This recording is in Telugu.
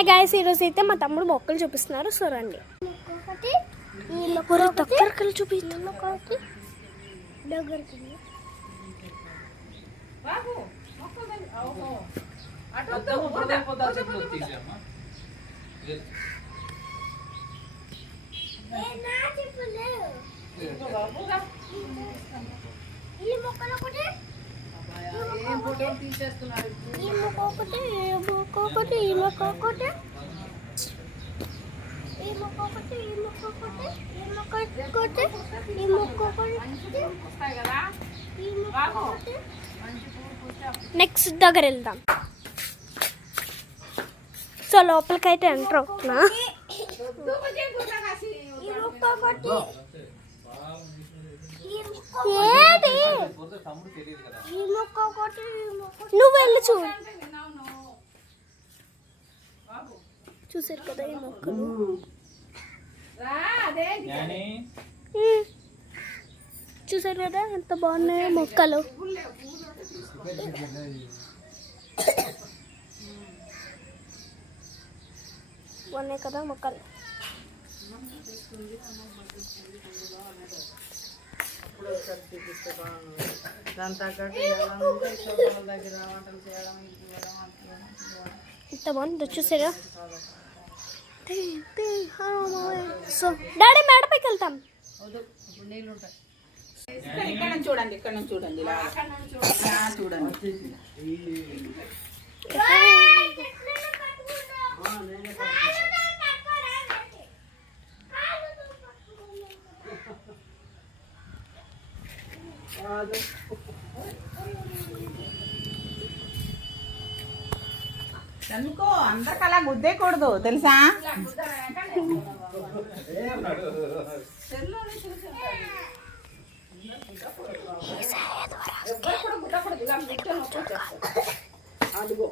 హాయ్ గాయ్స్, ఈరోజు అయితే మా తమ్ముడు మొక్కలు చూపిస్తున్నారు. చూడండి, దగ్గరికి చూపిస్తున్నా. నెక్స్ట్ దగ్గర వెళ్దాం. సో లోపలికైతే ఎంటర్ అవుతున్నా. నువ్వు వెళ్ళి చూసారు కదా ఈ మొక్కలు. చూసారు కదా ఎంత బాగున్నాయో మొక్కలు. బాగున్నాయి కదా మొక్కలు. ఇంత బాగుంది చూసారా. సో డాడీ మేడపైకి వెళ్తాం. చూడండి, ఇక్కడ నుంచి చూడండి, చూడండి. చనుకో, అందరికి అలా గుద్దేయకూడదు తెలుసా. అదిగో